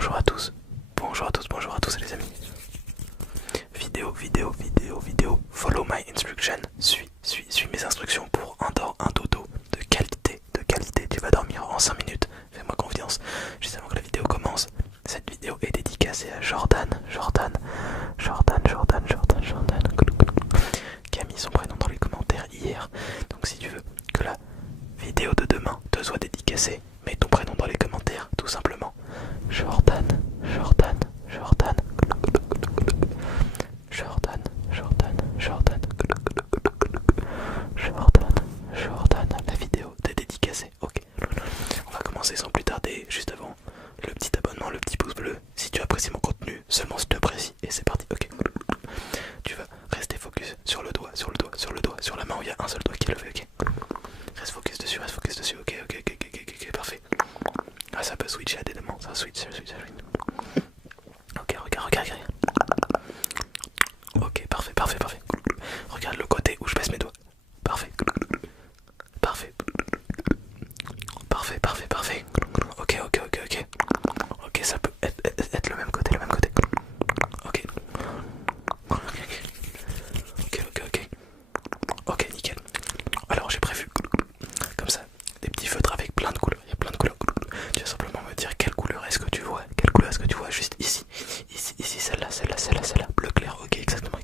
bonjour à tous. Bonjour à tous les amis. Vidéo. Follow my instruction. Suis mes instructions pour un dodo de qualité. Tu vas dormir en 5 minutes. Fais-moi confiance. Juste avant que la vidéo commence, cette vidéo est dédicacée à Jordan, qui a mis son prénom dans les commentaires hier. Donc si tu veux que la vidéo de demain te soit dédicacée, mets ton prénom dans les commentaires, tout simplement. Jordan. La vidéo t'est dédicacée. Ok. On va commencer sans plus tarder. Juste avant, le petit abonnement, le petit pouce bleu. Si tu apprécies mon contenu, seulement si tu apprécies. Et c'est parti. Ok. Tu vas rester focus sur le doigt, sur la main où il y a un seul doigt qui est levé. Ok. Reste focus dessus. Ok, parfait. Ah, ça peut switcher à des demandes. Ça switch. Ok, regarde. Ok, parfait. Regarde le côté où je baisse mes doigts. Parfait. Ok. Ok, ça peut être le même côté. Ok. Ok, nickel. Alors j'ai prévu comme ça des petits feutres avec plein de couleurs. Il y a plein de couleurs. Tu vas simplement me dire quelle couleur est-ce que tu vois. Juste ici, celle-là. Bleu clair. Ok, exactement.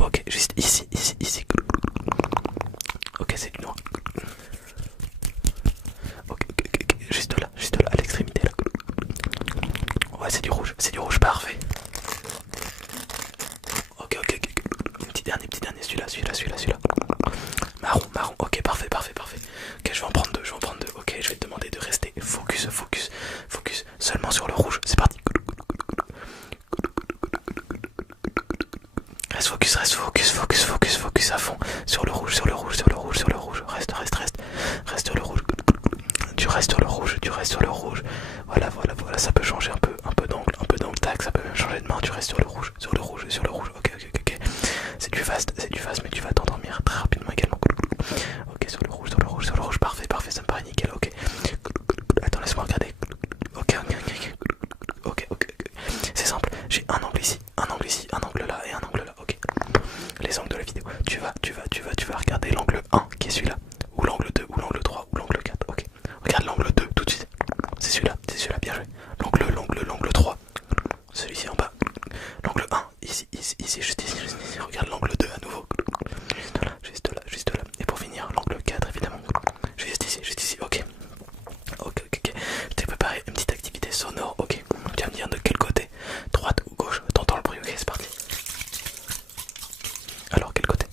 Ok, juste ici. Ok, c'est du noir. Ok, juste là, à l'extrémité là. Ouais, c'est du rouge, parfait. Ok. Petit dernier, celui-là. Marron, ok, parfait. Ok, je vais en prendre deux. Ok, je vais te demander de rester focus. Seulement sur le rouge, c'est parti. Reste focus à fond. Sur le rouge. Reste le rouge. Tu restes sur le rouge. Voilà, ça peut changer un peu d'angle, tac, ça peut même changer de main, tu restes sur le rouge. Ok. C'est du fast, mais tu vas t'endormir très rapidement également. Ok, sur le rouge, parfait, ça me paraît nickel, ok. Attends, laisse-moi regarder. Ok. C'est simple, j'ai un angle ici, un angle là et un angle là, ok. Les angles de la vidéo, tu vas regarder l'angle 1 qui est celui-là, ou l'angle 2, ou l'angle 3, ou l'angle 4, ok. Regarde l'angle 2 tout de suite, c'est celui-là, bien joué. L'angle 3, celui-ci en bas. L'angle 1, ici, juste ici. Regarde l'angle 2 à nouveau. Juste là. Et pour finir, l'angle 4 évidemment. Juste ici, ok. Je t'ai préparé une petite activité sonore, ok. Tu vas me dire de quel côté, droite ou gauche, t'entends le bruit, ok, c'est parti. Alors, quel côté?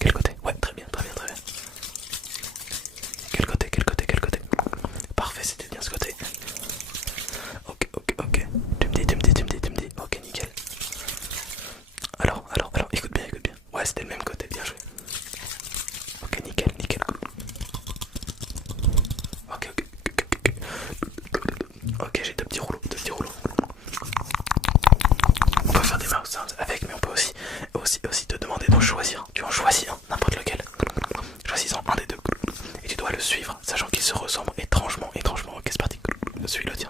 Ouais, très bien. Quel côté? Parfait, c'était bien ce côté. Ok. Tu me dis. Ok, nickel. Alors, écoute bien. Ouais, c'était le même côté, bien joué. Ok, nickel. Ok, j'ai deux petits rouleaux. On peut faire des mouse sounds avec, mais on peut aussi te demander d'en choisir. Tu en choisis un, n'importe lequel. Choisis-en un des deux. Et tu dois le suivre, sachant qu'ils se ressemblent étrangement. Ok, c'est parti. Suis le tien.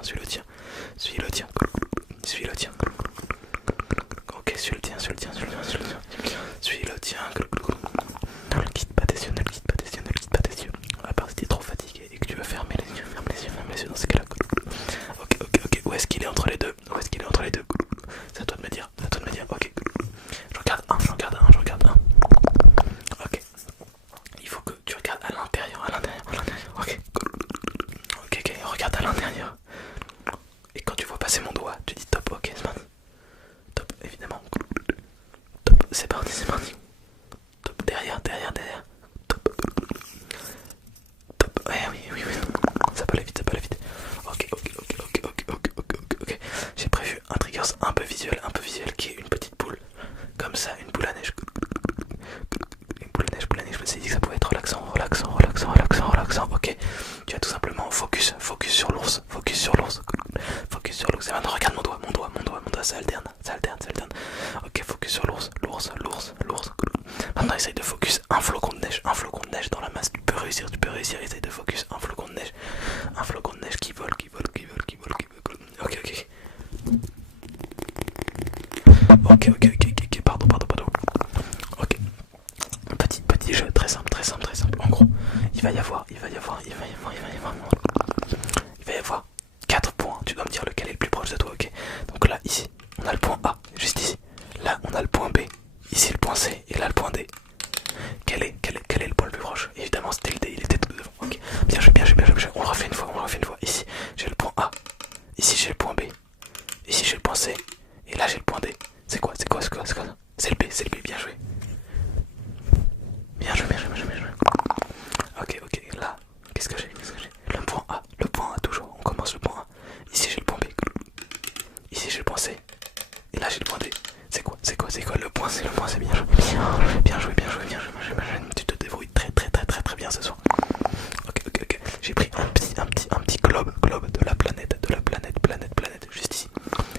Ok, suis le tien. Ne le quitte pas tes yeux. À part si t'es trop fatigué et que tu veux fermer les yeux dans ce cas-là. Ok, où est-ce qu'il est entre les deux? C'est à toi de me dire. Ok. J'en garde un. Ok. Il faut que tu regardes à l'intérieur. Ok, regarde à l'intérieur. Et quand tu vois passer mon doigt, tu dis top, ok, c'est parti. Top, évidemment. Top, c'est parti. Top, derrière. Top, ouais, oui. Ça peut aller vite. Ok. J'ai prévu un triggers un peu visuel, qui est une petite boule. Comme ça, une boule à neige. Je me suis dit que ça pouvait être relaxant. Ok, tu as tout simplement focus sur l'ours. Et maintenant regarde mon doigt, ça alterne. Ok, focus sur l'ours. Maintenant essaye de focus un flocon de neige dans la masse. Tu peux réussir, essaye de focus un flocon de neige qui vole. Ok, Ok, pardon. Ok, petit jeu très simple. En gros, il va y avoir 4 points. Tu dois me dire lequel est le plus proche de toi, ok? Donc là, ici, on a le point A, juste ici. Là, on a le point B. Ici, le point C. Et là, le point D. Quel est le point le plus proche? Évidemment, c'était le D, il était tout devant. Ok, bien joué. On le refait une fois. Ici, j'ai le point A. Ici, j'ai le point B. Ici, j'ai le point C. Et là, j'ai le point D. C'est quoi? C'est le B, bien joué. Bien joué. Ok, là, qu'est-ce que j'ai? Le point A toujours, on commence le point A. Ici j'ai le point B. Ici j'ai le point C. Et là j'ai le point D. C'est quoi? Le point C, bien joué. Tu te débrouilles très bien ce soir. Ok. J'ai pris un petit globe de la planète, juste ici.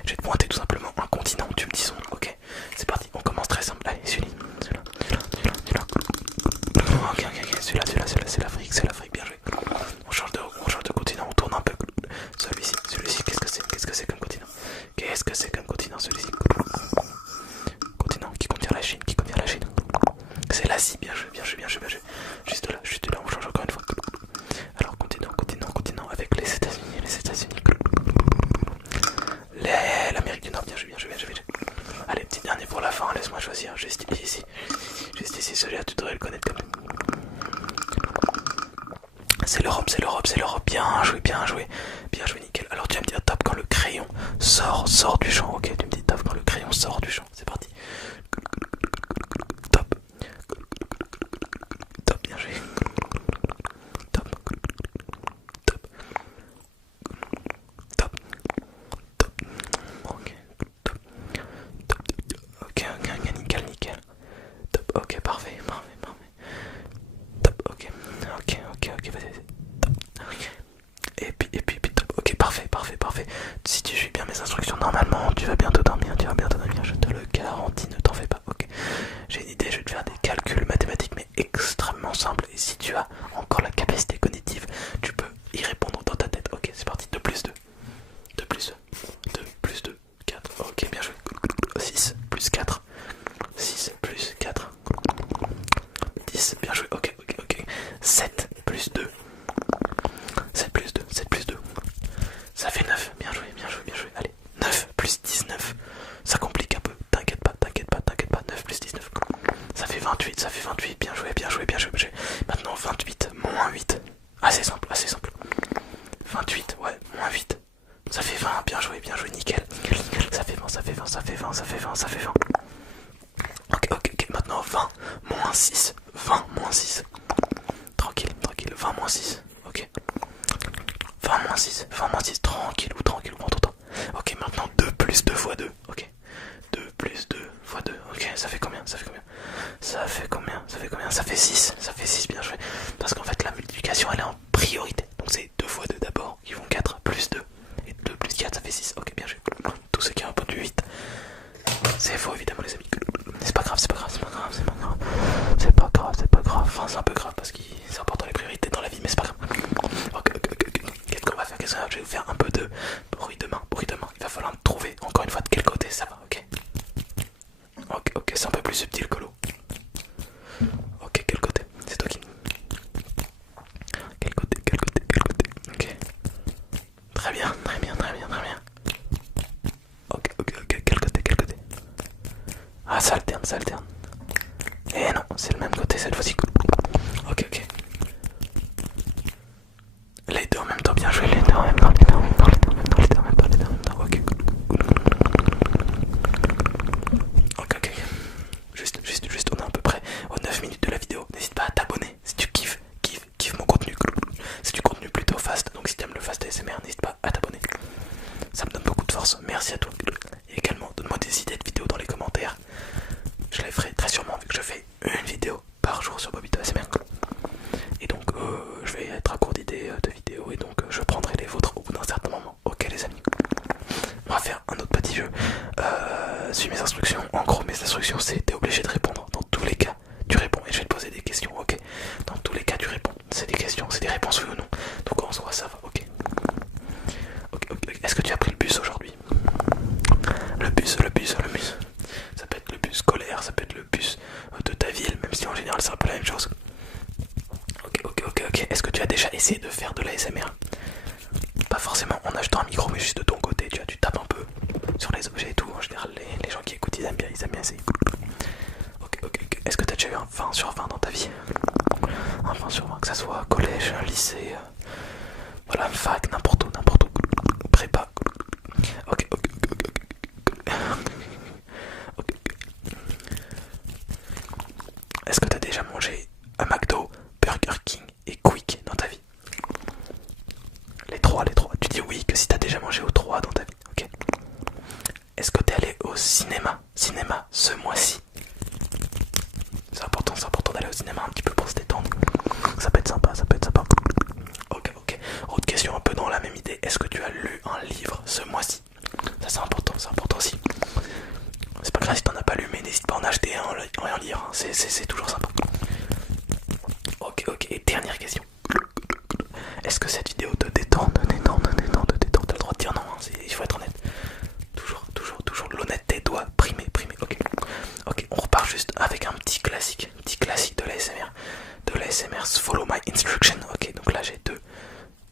Je vais te pointer tout simplement un continent, tu me dis son, ok? C'est parti, on commence très simple. Allez, celui-là. Ok, celui-là, c'est l'Afrique, bien joué. On change de continent, on tourne un peu. Celui-ci, qu'est-ce que c'est comme continent? Celui-ci? Continent qui contient la Chine, C'est l'Asie, bien joué. Juste là, on change encore une fois. Alors, continent, avec les États-Unis. L'Amérique du Nord, bien joué. Allez, petit dernier pour la fin, laisse-moi choisir. Juste ici, celui-là, tu devrais le connaître comme. C'est l'Europe, bien joué, nickel. Alors tu vas me dire top quand le crayon sort du champ, ok? Tu me dis top quand le crayon sort du champ, c'est parti. Top, bien joué. Top, ok, nickel. Top, ok, parfait. Top, ok, vas-y. Top. Et puis top, ok, parfait. Si tu suis bien mes instructions, normalement, tu vas bientôt dormir, je te le garantis, ne t'en fais pas, ok? J'ai une idée, je vais te faire des calculs mathématiques, mais extrêmement simples, et si tu as encore la capacité cognitive, tu peux y répondre dans ta tête, ok? C'est parti, 2 plus 2, 4, ok, bien joué, 6 plus 4, 10, bien joué, ok, 7 plus 2, ça fait 9, bien joué, allez, 9 plus 19, ça complique un peu, t'inquiète pas, 9 plus 19, ça fait 28, bien joué, maintenant 28 moins 8, assez simple, 28, ouais, moins 8, ça fait 20, bien joué, nickel, ça fait 20, ok, maintenant 20 moins 6, tranquille, 20 moins 6, ok, 20 moins 6, tranquille, prends ton temps. Ok, maintenant 2 plus 2 fois 2, ok. 2 plus 2 fois 2, ok, ça fait combien? Ça fait 6, bien joué. Parce qu'en fait la multiplication elle est en priorité. Donc c'est 2 fois 2 d'abord, qui font 4 plus 2. Et 2 plus 4 ça fait 6, ok, bien joué. Tous ceux qui ont répondu 8. C'est faux évidemment les amis. C'est pas grave. Enfin c'est un peu grave parce que c'est important les priorités dans la vie, mais c'est pas grave. Ok. Qu'est-ce qu'on va faire? Je vais vous faire un peu de bruit de main. Il va falloir me trouver encore une fois de quel côté ça va, ok? Ok, c'est un peu plus subtil que l'eau. Ok, quel côté? C'est toi qui. Quel côté? Ok. Très bien. Ok, quel côté? Ah, ça alterne. Eh non, c'est le même côté cette fois-ci. Ok. Les deux en même temps, bien joué, les deux en même temps. Ok. Juste, on est à peu près aux 9 minutes de la vidéo. N'hésite pas à t'abonner si tu kiffes mon contenu. C'est du contenu plutôt fast, donc si tu aimes le fast ASMR, n'hésite pas à t'abonner. Ça me donne beaucoup de force, merci à toi. Et également, donne-moi des idées de vidéos dans les commentaires. Je les ferai très sûrement vu que je fais une vidéo par jour sur Bobito ASMR. Et donc je vais être à court d'idées de vidéos et donc je prendrai les vôtres au bout d'un certain moment. Ok les amis. On va faire un autre petit jeu. Suis mes instructions. En gros mes instructions c'est t'es obligé de répondre. Dans tous les cas tu réponds et je vais te poser des questions. Ok. Dans tous les cas tu réponds. C'est des questions, c'est des réponses oui ou non. Donc en soi ça va. Ok. Est-ce que tu as pris le bus aujourd'hui? Le bus. micro mais juste de ton côté, tu vois, tu tapes un peu sur les objets et tout. En général les gens qui écoutent ils aiment bien essayer. Ok. Est-ce que t'as déjà eu un 20 sur 20 dans ta vie? Un 20 sur 20, que ça soit collège, lycée, voilà, fac, n'importe où, prépa. Ok. Est-ce que t'as déjà mangé à McDo, Burger King et Quick dans ta vie? Les trois. Tu dis oui que si t'as déjà mangé aux trois dans ta vie, ok. Est-ce que t'es allé au cinéma ce mois-ci? C'est important d'aller au cinéma un petit peu pour se détendre. Ça peut être sympa. Ok. Autre question un peu dans la même idée. Est-ce que tu as lu un livre ce mois-ci? Ça c'est important aussi. C'est pas grave si t'en as pas lu, mais n'hésite pas à en acheter un et en lire. Hein. C'est toujours sympa. Ok. Et dernière question. Est-ce que cette vidéo te détend? T'as le droit de dire non, hein. Il faut être honnête. Toujours l'honnêteté doit primer. Ok, on repart juste avec un petit classique de l'ASMR. De l'ASMR, follow my instruction. Ok, donc là j'ai deux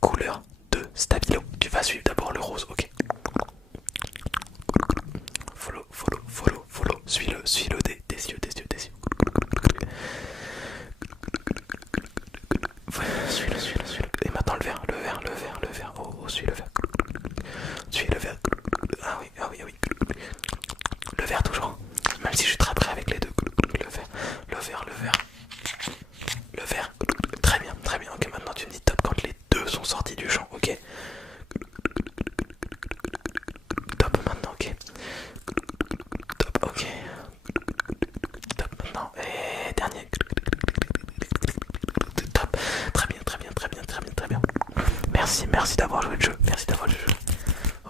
couleurs de stabilo. Tu vas suivre d'abord le rose, ok. Follow. Suis-le des yeux. Suis-le. Et maintenant le vert. Oh, suis le vert. Ah oui. Le vert toujours. Même si je suis très prêt avec les deux. Le vert. Très bien. Ok, maintenant tu me dis top quand les deux sont sortis du champ, ok. Top maintenant, ok. Top maintenant. Et dernier. Top. Très bien. Merci d'avoir joué le jeu.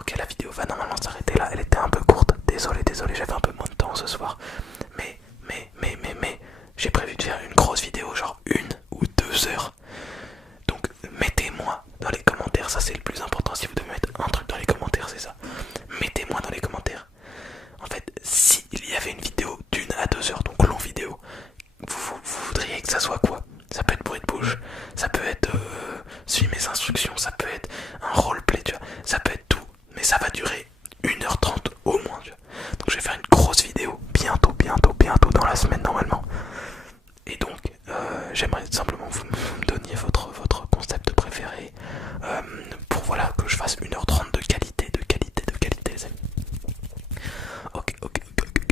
Ok, la vidéo va normalement s'arrêter là. Elle était un peu courte. Désolé, j'avais un peu moins de temps ce soir. Mais, j'ai prévu de faire une grosse vidéo, genre 1 ou 2 heures. Donc, mettez-moi dans les commentaires. Ça, c'est le plus important. Si vous devez mettre un truc dans les commentaires, c'est ça. Mettez-moi dans les commentaires. En fait, s'il y avait une vidéo d'1 à 2 heures, donc longue vidéo, vous voudriez que ça soit quoi? Ça peut être bruit de bouche, ça peut être suivre mes instructions, ça peut être un roleplay, tu vois, ça peut être tout, mais ça va durer 1h30 au moins, tu vois. Donc je vais faire une grosse vidéo bientôt dans la semaine normalement. Et donc j'aimerais simplement vous me donniez votre concept préféré pour voilà que je fasse 1h30 de qualité les amis. Ok.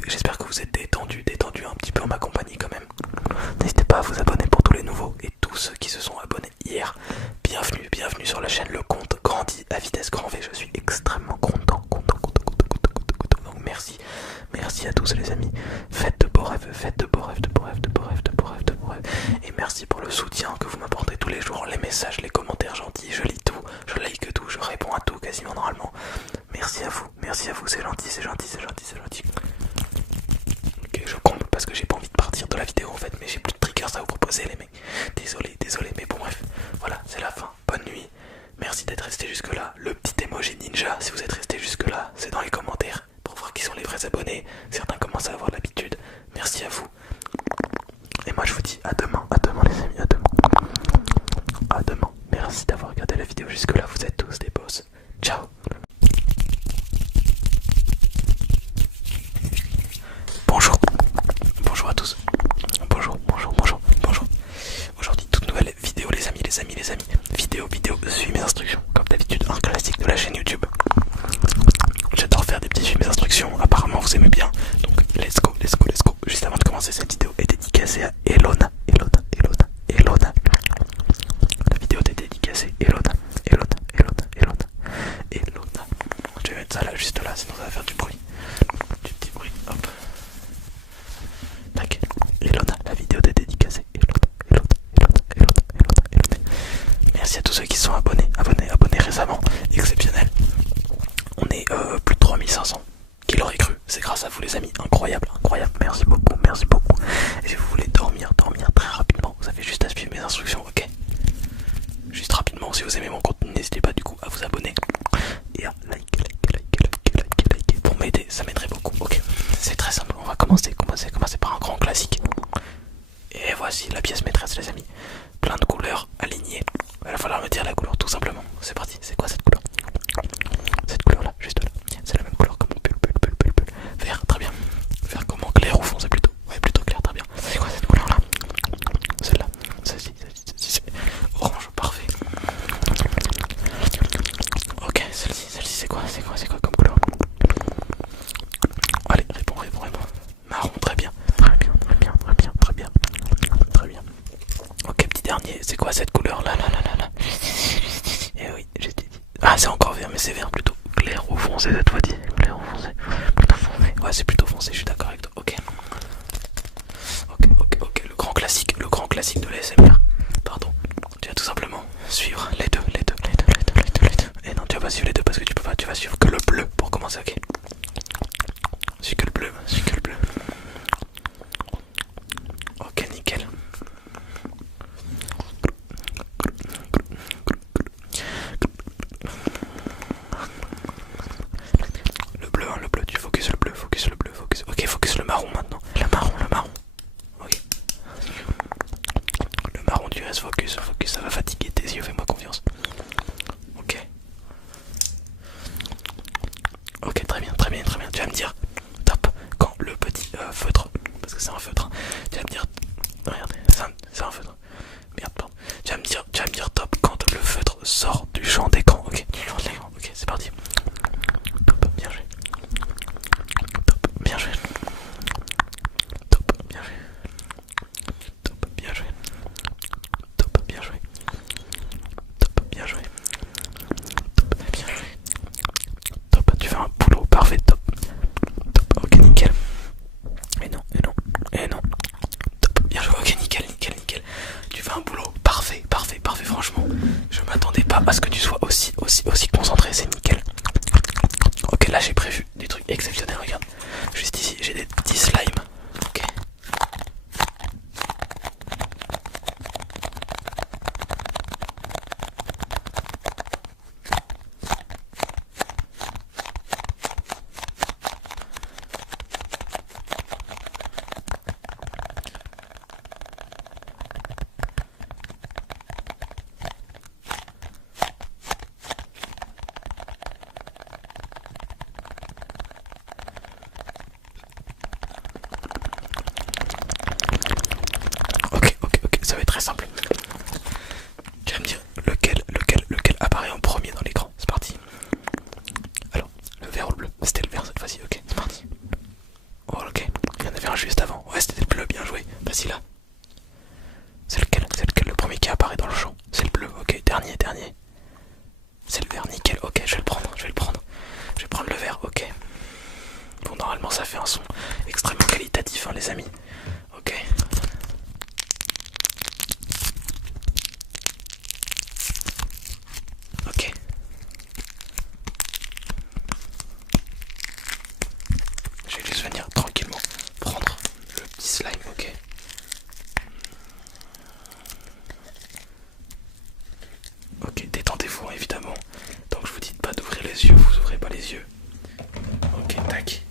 J'espère que vous êtes détendu un petit peu en ma compagnie quand même. N'hésitez pas à vous abonner pour tous les nouveaux et tous ceux qui se sont abonnés hier. Bienvenue sur la chaîne. Le compte grandit à vitesse grand V. Je suis extrêmement content. Donc merci à tous les amis. Faites de beaux rêves. Et merci pour le soutien que vous m'apportez tous les jours. Les messages, les commentaires gentils. Je lis tout, je like tout, je réponds à tout quasiment normalement. Merci à vous, c'est gentil. Ok, je comble parce que j'ai pas envie de partir de la vidéo en fait, mais j'ai plus de triggers à vous proposer les mecs. Désolé, mais bon bref, voilà, c'est la fin. Bonne nuit, merci d'être resté jusque là. Le petit emoji ninja, si vous êtes resté jusque là, c'est dans les commentaires pour voir qui sont les vrais abonnés. Certains commencent à avoir l'habitude. Merci à vous. Et moi je vous dis à demain les amis, à demain. Merci d'avoir regardé la vidéo jusque là, vous êtes tous des boss. Ciao. Bonjour à tous. Bonjour. Aujourd'hui, toute nouvelle vidéo les amis. Vidéo, suis mes instructions. Comme d'habitude, un classique de la chaîne YouTube. J'adore faire des petits suis mes instructions. Apparemment, vous aimez bien. Donc, let's go. Juste avant de commencer, cette vidéo est dédicacée à Elona. La vidéo est dédicacée à Elona. Je vais mettre ça là, juste là, sinon ça va faire du bruit. Du petit bruit, hop. Tac. Elona, la vidéo est dédicacée. Elona. Merci à tous ceux qui se sont abonnés récemment. Exceptionnel. On est plus de 3500. Qui l'aurait cru? C'est grâce à vous les amis. Incroyable. Merci beaucoup. Et si vous voulez dormir très rapidement, vous avez juste à suivre mes instructions, ok? Juste rapidement, si vous aimez mon contenu, n'hésitez pas du coup à vous abonner et à liker pour m'aider, ça m'aiderait beaucoup. Ok, c'est très simple, on va commencer par un grand classique. Et voici la pièce maîtresse les amis. Plein de couleurs alignées. Il va falloir me dire la couleur tout simplement. C'est parti, c'est quoi cette couleur? C'est quoi comme couleur? Allez, réponds. Marron, très bien. Très bien. Ok, petit dernier, c'est quoi cette couleur là? Eh oui, j'ai dit. Ah, c'est encore vert, mais c'est vert plutôt clair ou foncé cette fois dit. Clair ou foncé? Plutôt foncé. Ouais, c'est plutôt foncé, je suis d'accord avec toi. Ok. Le grand classique de l'ASMR. Pardon. Tu vas tout simplement suivre les deux. Et non, tu vas pas suivre les deux parce que tu peux pas, tu vas suivre que le bleu pour commencer, ok? Suis que le bleu. Ok, nickel. Le bleu, tu focus le bleu. Ok, focus le marron maintenant. Le marron. Ok. Le marron, tu restes focus, ça va fatiguer tes yeux, fais-moi confiance. Ok. Ok, très bien. Tu vas me dire top quand le petit feutre, parce que c'est un feutre, tu vas me dire, regardez, c'est un feutre. Merde, pardon. Tu vas me dire top quand le feutre sort du champ d'écran. Ok, ok, c'est parti. Top, bien joué. Top, bien joué. Top, tu fais un boulot parfait, top. Ok, nickel. Et non. Top, bien joué, ok, nickel. Tu fais un boulot parfait, franchement. Je m'attendais pas à ce que tu sois aussi concentré, c'est nickel. Ok, là j'ai prévu des trucs exceptionnels, regarde. Juste ici, j'ai des petits slimes. Ok. Ok, ça va être très simple. Tu vas me dire lequel apparaît en premier dans l'écran. C'est parti. Alors, le vert ou le bleu? C'était le vert cette fois-ci, ok, c'est parti. Oh, ok, il y en avait un juste avant. Ouais, c'était le bleu, bien joué. Vas-y là. C'est lequel? Le premier qui apparaît dans le champ. C'est le bleu, ok, dernier. C'est le vert, nickel, ok, je vais le prendre. Je vais prendre le vert, ok. Bon, normalement, ça fait un son extrêmement qualitatif, hein, les amis. Ok. Ok. Je vais juste venir tranquillement prendre le petit slime, ok. Ok, détendez-vous évidemment. Donc je vous dis pas d'ouvrir les yeux, vous ouvrez pas les yeux. Ok, tac.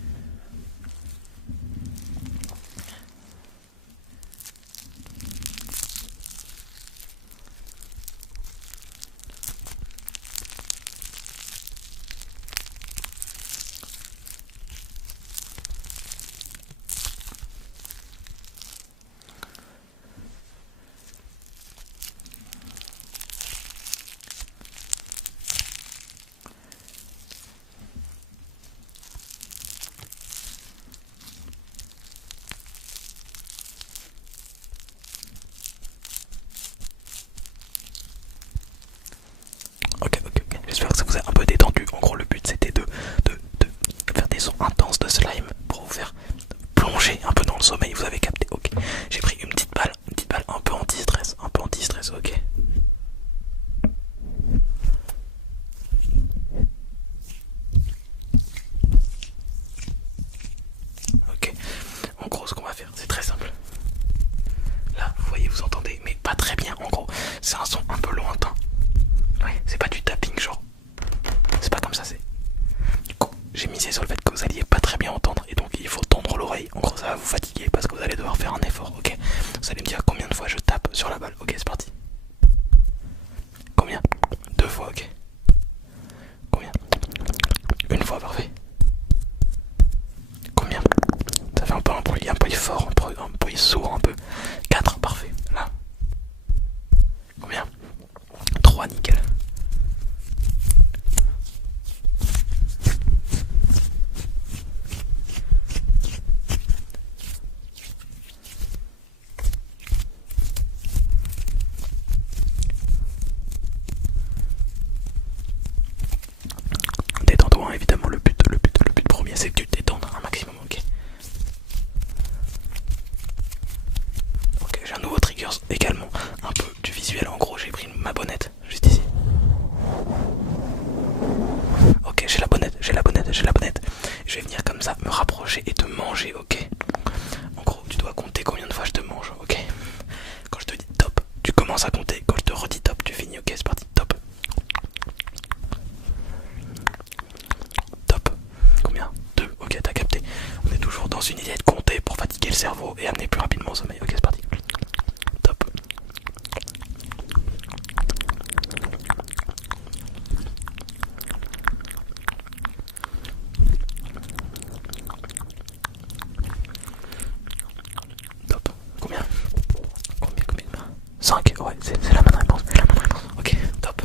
Ok. J'espère que ça vous a un peu détendu. En gros, le but c'était de faire des sons intenses de slime pour vous faire plonger un peu dans le sommeil. Vous avez capté, ok. J'ai pris une petite balle un peu anti-stress, ok. Ok. En gros, ce qu'on va faire, c'est très simple. Là, vous voyez, vous entendez, mais pas très bien. En gros, c'est un son un peu lointain. Ouais, c'est pas du tapping genre. C'est pas comme ça, c'est. Du coup, j'ai misé sur le fait que vous alliez pas très bien entendre et donc il faut tendre l'oreille. En gros, ça va vous fatiguer parce que vous allez devoir faire un effort, ok. Vous allez me dire combien de fois je tape sur la balle, ok, c'est parti. Combien? 2 fois, ok. Combien? 1 fois, parfait. Combien? Ça fait un bruit fort, un bruit sourd un peu. 4, parfait. Là. Combien? 3, nickel. évidemment le but premier c'est que tu te détendes un maximum, ok. Ok, j'ai un nouveau trigger également, un peu du visuel. En gros, j'ai pris ma bonnette juste ici. Ok, j'ai la bonnette. Je vais venir comme ça, me rapprocher et te manger, ok. En gros, tu dois compter combien de fois je te mange, ok. Quand je te dis top, tu commences à compter. Quand je te redis top, tu finis, ok, c'est parti, top. Top. Combien? 2, ok, t'as capté. On est toujours dans une idée de compter pour fatiguer le cerveau et amener plus rapidement au sommeil, ok, c'est parti. Top. Top. Combien? 5, ouais, c'est la bonne réponse. Ok, top.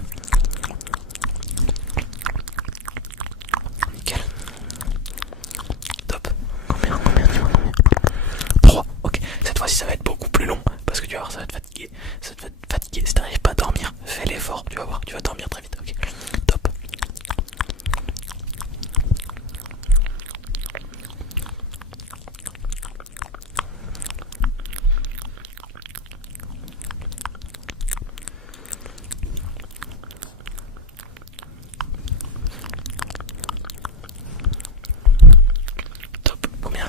Nickel. Top. Combien? 3, ok. Cette fois-ci, ça va être beaucoup plus long parce que tu vas voir, ça va te fatiguer. Si t'arrives pas à dormir, fais l'effort, tu vas voir, tu vas dormir très vite, ok. Top. Top. Combien?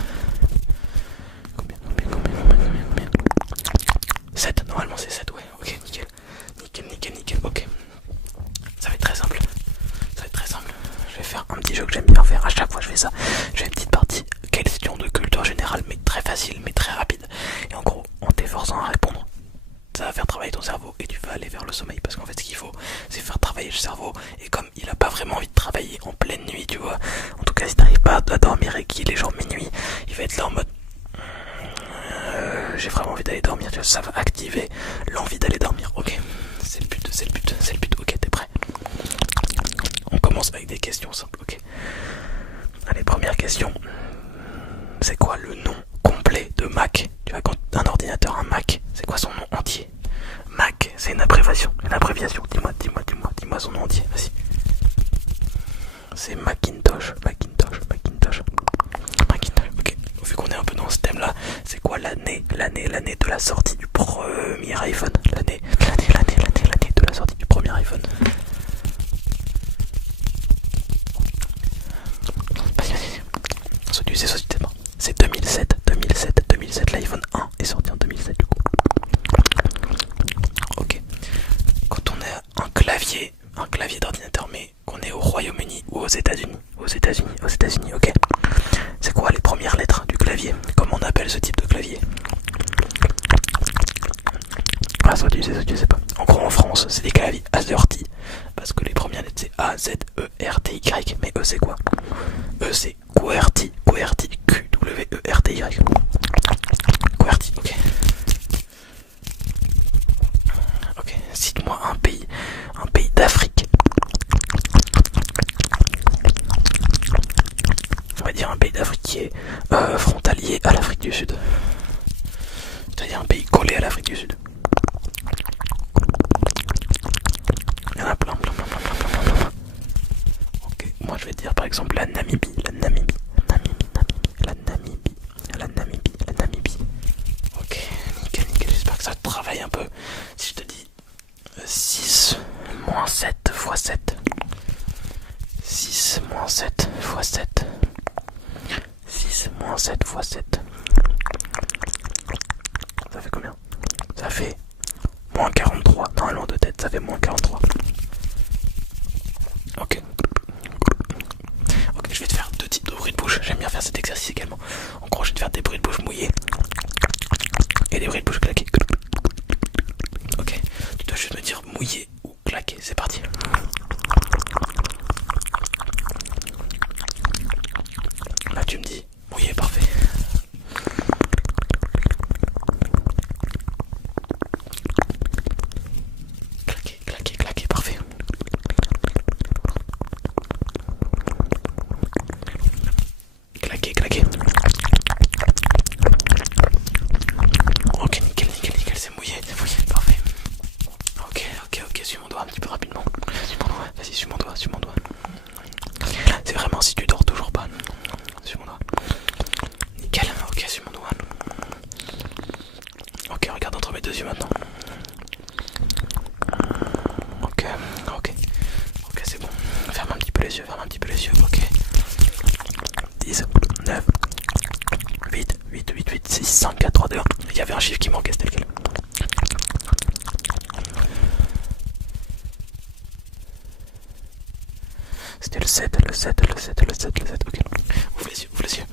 7, normalement c'est 7, ouais, ok, nickel, ok. Ça va être très simple. Je vais faire un petit jeu que j'aime bien faire. À chaque fois je fais ça. Je fais une petite partie question de culture générale, mais très facile, mais très rapide. Et en gros, en t'efforçant à répondre, ça va faire travailler ton cerveau et tu vas aller vers le sommeil. Parce qu'en fait, ce qu'il faut, c'est faire travailler le cerveau. Et comme il a pas vraiment envie de travailler en pleine nuit, tu vois. En tout cas, si t'arrives pas à dormir et qu'il est genre minuit, il va être là en mode j'ai vraiment envie d'aller dormir, tu vois, ça va activer l'envie d'aller dormir, ok. C'est le but, ok, t'es prêt? On commence avec des questions simples, ok. Allez, première question. C'est quoi le nom complet de Mac? Tu vois, quand un ordinateur, un Mac, c'est quoi son nom entier? Mac, c'est une abréviation, dis-moi son nom entier, vas-y. C'est Macintosh, ok. Vu qu'on est un peu dans ce thème là, c'est quoi l'année de la sortie du premier iPhone? L'année de la sortie du premier iPhone. Vas-y. Saute, c'est 2007, l'iPhone 1 est sorti en 2007 du coup. Ok. Quand on a un clavier d'ordinateur, mais qu'on est au Royaume-Uni ou aux États-Unis, ok. C'est quoi les premières lettres du clavier? Comment on appelle ce type de clavier? Ah, ça tu sais pas. En gros, en France, c'est des claviers AZERTY. Parce que les premières lettres c'est A, Z, E, R, T, Y. Mais eux, c'est quoi? Eux, c'est QWERTY, QWERTY. QWERTY, ok. Ok, cite-moi un pays d'Afrique. On va dire un pays d'Afrique qui est frontalier à l'Afrique du Sud. C'est-à-dire un pays collé à l'Afrique du Sud. Il y en a plein. Ok, moi je vais te dire par exemple la Namibie. Ok, nickel, j'espère que ça te travaille un peu. Si je te dis 6 moins 7 fois 7. 6 moins 7 fois 7. 6 moins 7 fois 7. Ça fait combien? Ça fait moins 43. Normalement de tête, ça fait moins 43. Ok. Ok, je vais te faire deux types de bruits de bouche. J'aime bien faire cet exercice également. En gros, je vais te faire des bruits de bouche mouillés et des bruits de bouche claqués. Ok, tu dois juste me dire mouillé ou claqué. C'est parti. Là, tu me dis mouillé, parfait. Claqué, parfait. Claqué. Ok, nickel. 10, 9, 8, 8, 8, 8, 6, 5, 4, 3, 2, 1. Il y avait un chiffre qui manquait, c'était lequel? C'était le 7, le 7, le 7, le 7, le 7, ok. Ouvre les yeux, ouvre les yeux.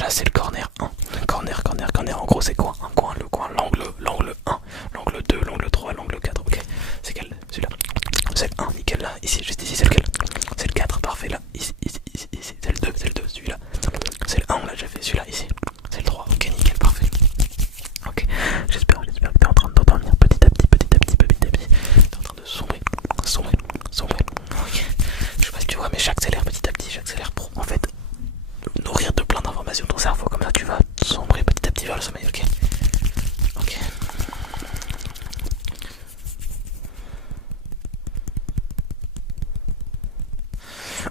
Là c'est le corner 1. Corner, corner, corner. En gros c'est quoi? Un coin, le coin, l'angle 1, l'angle 2, l'angle 3, l'angle 4, ok. C'est quel? Celui-là. C'est le 1, nickel là. Ici, juste ici, c'est lequel? C'est le 4, parfait là. Ici, ici, ici, ici. C'est le 2, celui-là. C'est le 1, on l'a déjà fait. Celui-là, ici. C'est le 3, ok, nickel, parfait. Ok, j'espère que t'es en train de t'endormir petit à petit, petit à petit, petit à petit. T'es en train de sombrer, sombrer, sombrer. Ok, je sais pas si tu vois, mais j'accélère petit à petit, j'accélère pour en fait nourrir de plein d'informations ton cerveau. Comme ça, tu vas sombrer petit à petit vers le sommeil, ok? Ok.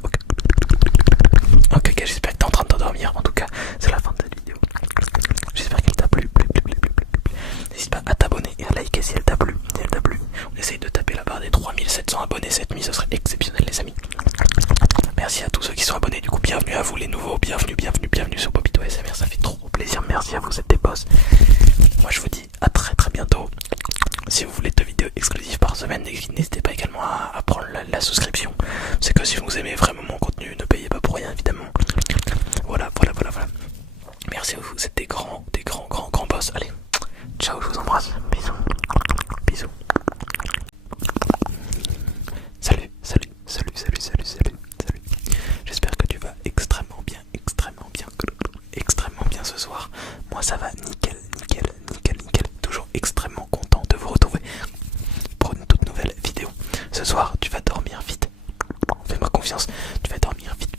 Ok, ok, j'espère que t'es en train de t'endormir. En tout cas, c'est la fin de cette vidéo. J'espère qu'elle t'a plu. N'hésite pas à t'abonner et à liker si elle t'a plu. Si elle t'a plu, on essaye de taper la barre des 3700 abonnés cette nuit, ce serait exceptionnel les amis. Merci à tous ceux qui sont abonnés, du coup bienvenue à vous les nouveaux, bienvenue sur Popito ASMR, ça fait trop plaisir, merci à vous, vous êtes des boss. Moi je vous dis à très bientôt. Si vous voulez 2 vidéos exclusives par semaine, n'hésitez pas également à prendre la souscription. C'est que si vous aimez vraiment mon contenu, ne payez pas pour rien évidemment. Voilà. Merci à vous, vous êtes des grands boss. Allez, ciao, je vous embrasse, bisous. Salut. J'espère que tu vas extrêmement bien ce soir. Moi ça va nickel. Toujours extrêmement content de vous retrouver pour une toute nouvelle vidéo. Ce soir tu vas dormir vite. Fais-moi confiance, tu vas dormir vite.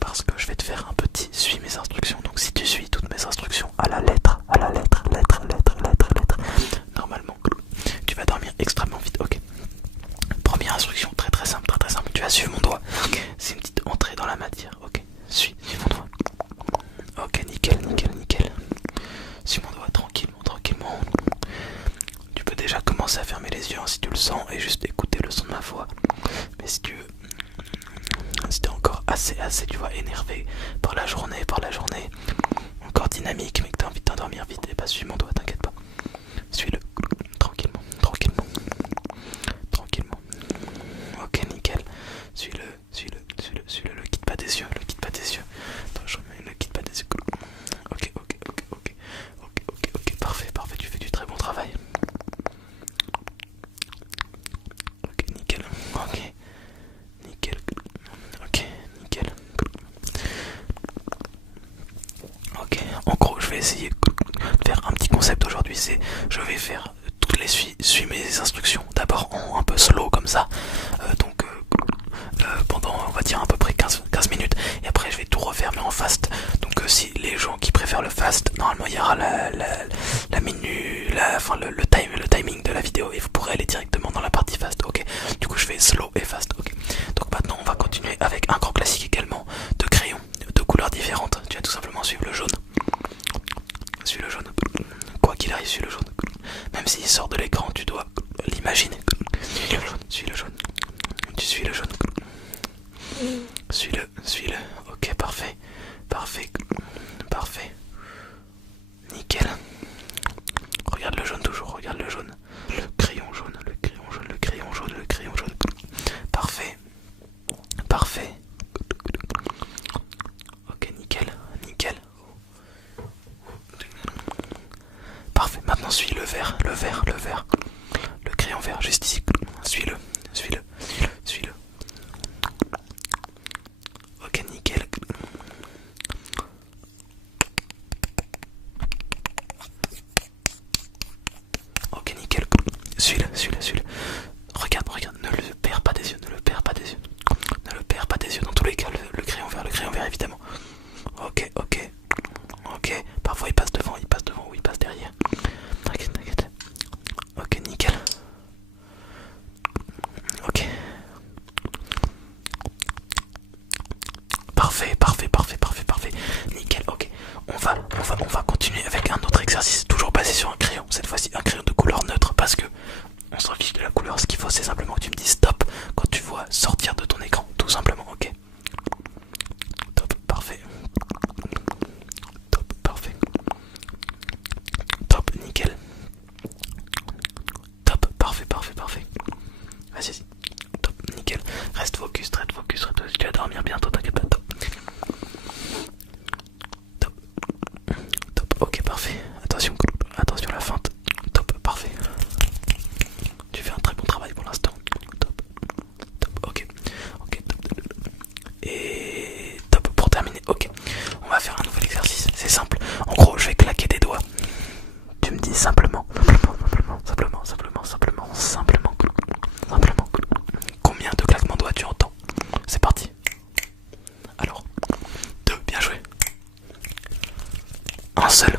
Parce que je vais te faire un petit suis mes instructions. Donc si tu suis toutes mes instructions à la lettre, normalement tu vas dormir extrêmement vite, ok. Première instruction, très simple, tu vas suivre mon doigt. C'est une petite entrée dans la matière, ok. Suis mon doigt. Ok, nickel. Suis mon doigt tranquillement. Tu peux déjà commencer à fermer les yeux hein, si tu le sens et juste écouter le son de ma voix. Mais si tu veux, si t'es encore assez, tu vois, énervé par la journée, encore dynamique, mais que t'as envie de t'endormir vite, et bah suis mon doigt, t'inquiète pas. Suis-le tranquillement. Ok, nickel. Suis-le, le quitte pas des yeux, Attends, je remets, le quitte pas des yeux. Ok, parfait, tu fais du très bon travail. Ok, nickel. Ok, en gros, je vais essayer de faire un petit concept aujourd'hui. C'est, je vais faire toutes les suis mes instructions. D'abord en un peu slow comme ça. Pendant, on va dire à peu près 15 minutes. Et après, je vais tout refaire, mais en fast. Donc, si les gens qui préfèrent le fast, normalement, il y aura la minute, le timing de la vidéo. Et vous pourrez aller directement dans la partie fast. Ok, du coup, je fais slow et fast. Ok, donc maintenant, on va continuer avec un grand classique également de crayons de couleurs différentes. Tu vas tout simplement suivre le jaune. Quoi qu'il arrive, suis le jaune. Même s'il sort de l'écran, tu dois l'imaginer. Suis le jaune. Tu suis le jaune. Suis-le. Ok, parfait. Nickel. Regarde le jaune toujours, regarde le jaune. Le crayon jaune. Parfait. Ok, nickel. Parfait, maintenant suis le vert. Le crayon vert, juste ici. Suis-le. Ok, nickel. Ok, nickel. Suis-le. Regarde, ne le perds pas des yeux. Dans tous les cas, le crayon vert évidemment. Ok. Parfois il passe devant ou il passe derrière. T'inquiète. Ok, Un seul.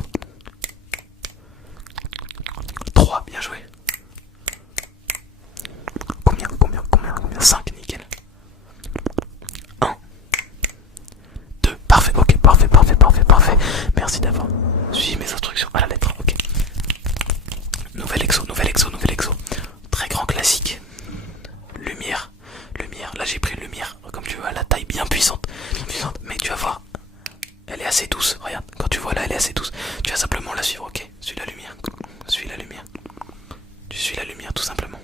3, bien joué. Combien 5, nickel. 1, 2, parfait, ok, parfait. Merci d'avoir suivi mes instructions à la lettre, ok. Nouvel exo. Très grand classique. Lumière. Là j'ai pris lumière, comme tu vois, la taille bien puissante. Mais tu vas voir, elle est assez douce, regarde. Quand tu vois là, elle est assez douce. Tu vas simplement la suivre, ok. Suis la lumière. Tu suis la lumière tout simplement.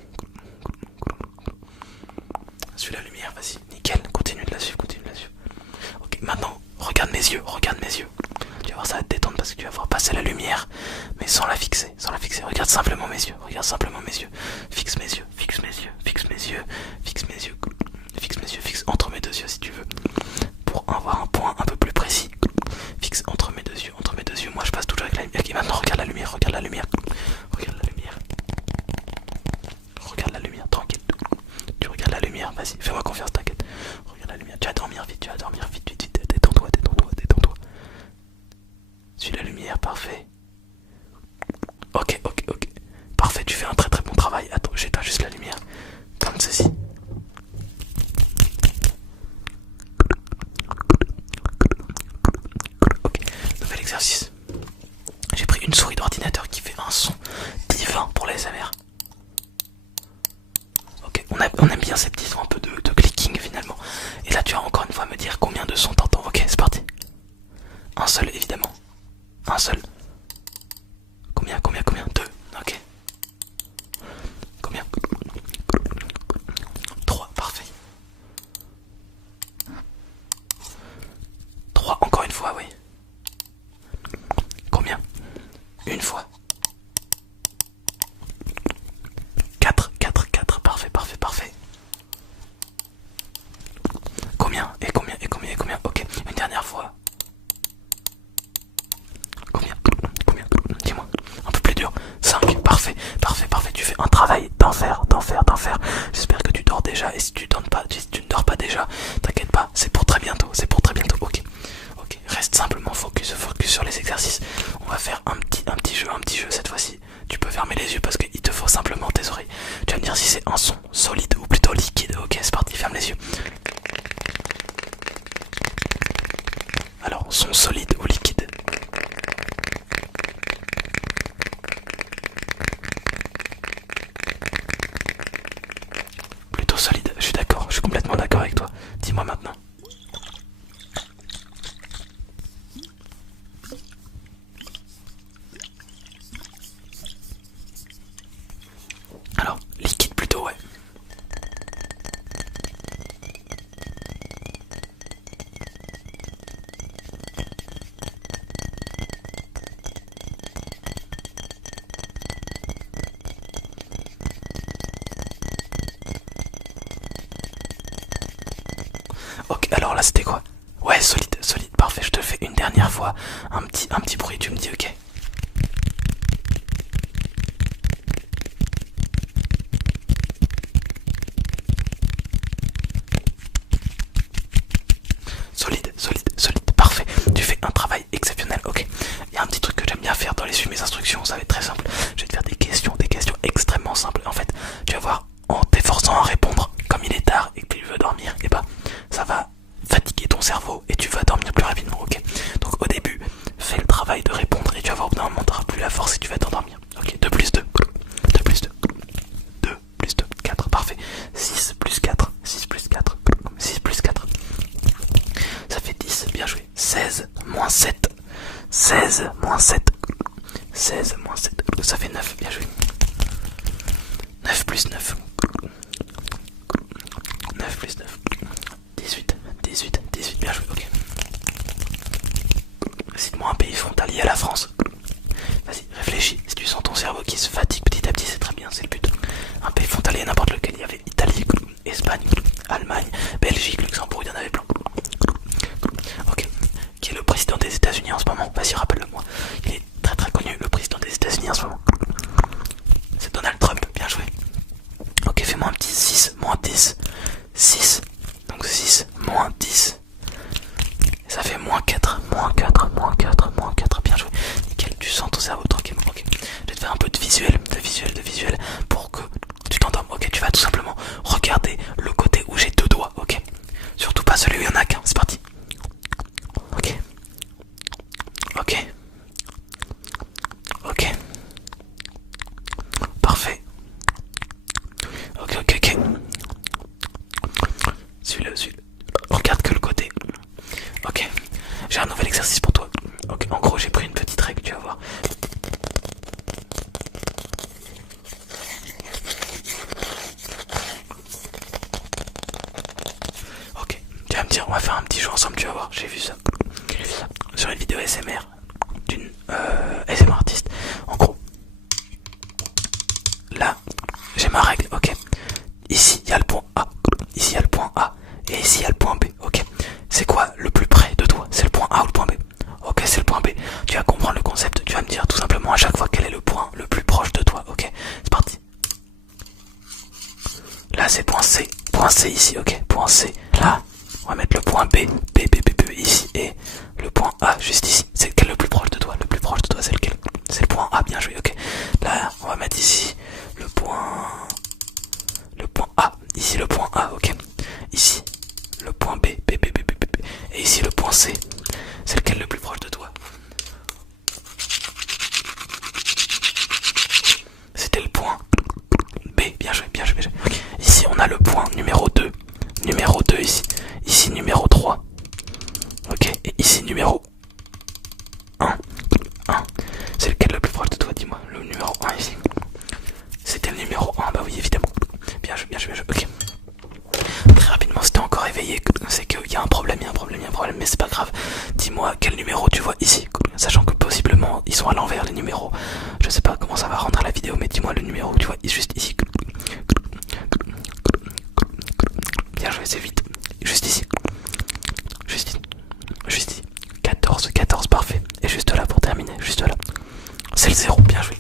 Suis la lumière, vas-y, nickel. Continue de la suivre. Ok, maintenant, regarde mes yeux. Tu vas voir, ça va te détendre parce que tu vas voir passer la lumière, mais sans la fixer. Regarde simplement mes yeux. Fixe mes yeux. Fixe entre mes deux yeux si tu veux. Pour avoir un point un peu plus précis. Fixe entre mes deux yeux. Moi je passe toujours avec la lumière. Ok, maintenant regarde la lumière. Tranquille. Tu regardes la lumière, vas-y, fais-moi confiance, t'inquiète. Regarde la lumière, tu vas dormir vite. Détends-toi. Suis la lumière, parfait. Ok. Parfait, tu fais un très bon travail. Attends, j'éteins juste la lumière. Comme ceci. Ok, nouvel exercice. J'ai pris une souris d'ordinateur qui fait un son divin pour les ASMR. Ok, on aime bien ces petits sons un peu de clicking finalement. Et là tu vas encore une fois me dire combien de sons t'entends. Ok, c'est parti. Un seul évidemment. Un seul. Combien 2. Ok. Combien 3, parfait. 3, encore une fois, oui. Combien? Une fois. 4, parfait. Combien? Ok, une dernière fois. Combien? Dis-moi. Un peu plus dur. 5, parfait. Tu fais un travail d'enfer. J'espère que tu dors déjà. Et si tu ne dors pas déjà, t'inquiète pas, c'est pour très bientôt. Ok. Reste simplement focus sur les exercices. On va faire un petit jeu cette fois-ci. Tu peux fermer les yeux parce qu'il te faut simplement tes oreilles. Tu vas me dire si c'est un son solide ou plutôt liquide. Ok, c'est parti, ferme les yeux. Alors, son solide ou liquide? Plutôt solide, je suis complètement d'accord avec toi. Dis-moi maintenant. Alors, liquide plutôt, ouais. Ok, alors là c'était quoi? Ouais, solide, parfait, je te fais une dernière fois un petit bruit, tu me dis ok. Solide, parfait. Tu fais un travail exceptionnel, ok. Il y a un petit truc que j'aime bien faire dans les suites mes instructions, ça va être très simple. Je vais te faire des questions extrêmement simples. En fait, tu vas voir, en t'efforçant à répondre, comme il est tard et que tu veux dormir, et bah ça va fatiguer ton cerveau et tu vas dormir plus rapidement, ok. Donc au début, fais le travail de répondre et tu vas voir au bout d'un moment, t'auras plus la force et tu vas t'endormir. Ok, 2 plus 2, 2 plus 2, 4, parfait. 6 plus 4, 6 plus 4, ça fait 10, bien joué. 16 moins 7, 16 moins 7, ça fait 9, bien joué. 9 plus 9, 9 plus 9, 18, bien joué, ok. Cite-moi un pays frontalier à la France. Vas-y, réfléchis. Si tu sens ton cerveau qui se fatigue petit à petit, c'est très bien, c'est le but. Un pays frontalier, n'importe lequel. Il y avait Italie, Espagne, Allemagne, Belgique, Luxembourg, il y en avait plein. Ok. Qui est le président des États-Unis en ce moment? Vas-y, rappelle-le-moi. Il est très connu, le président des États-Unis en ce moment. C'est Donald Trump, bien joué. Ok, fais-moi un petit 6 moins 10. 6. Donc 6 moins 10. Ça fait -4, bien joué. va faire un petit jeu ensemble, tu vas voir. J'ai vu ça sur une vidéo SMR d'une SMR artiste. En gros, là, j'ai ma règle, ok. Ici, il y a le point A. Ici, il y a le point A. Et ici, il y a le point B, ok. C'est quoi le plus près de toi? C'est le point A ou le point B? Ok, c'est le point B. Tu vas comprendre le concept. Tu vas me dire tout simplement à chaque fois quel est le point le plus proche de toi, ok. C'est parti. Là, c'est point C. Point C ici, ok. Point C. Là, on va mettre le point B. B ici. Et le point A juste ici. C'est lequel le plus proche de toi? Le plus proche de toi, c'est lequel? C'est le point A, bien joué, ok. Là, on va mettre ici le point A. Ici, le point A, ok. Ici, le point B. Et ici, le point C. C'est lequel le plus proche de toi? C'était le point B, bien joué. Okay. Ici on a le point numéro 2 ici. Ici numéro 3. Ok, et ici numéro 1. C'est lequel le plus proche de toi, dis-moi? Le numéro 1 ici. C'était le numéro 1, bah oui évidemment. Bien joué, ok. Très rapidement, si t'es encore éveillé, c'est qu'il y a un problème, mais c'est pas grave. Dis-moi quel numéro tu vois ici, sachant que possiblement ils sont à l'envers les numéros. Je sais pas comment ça va rendre la vidéo, mais dis-moi le numéro que tu vois juste ici. Bien joué, c'est vite. Juste ici. 14, parfait. Et juste là pour terminer, juste là. C'est le 0, bien joué.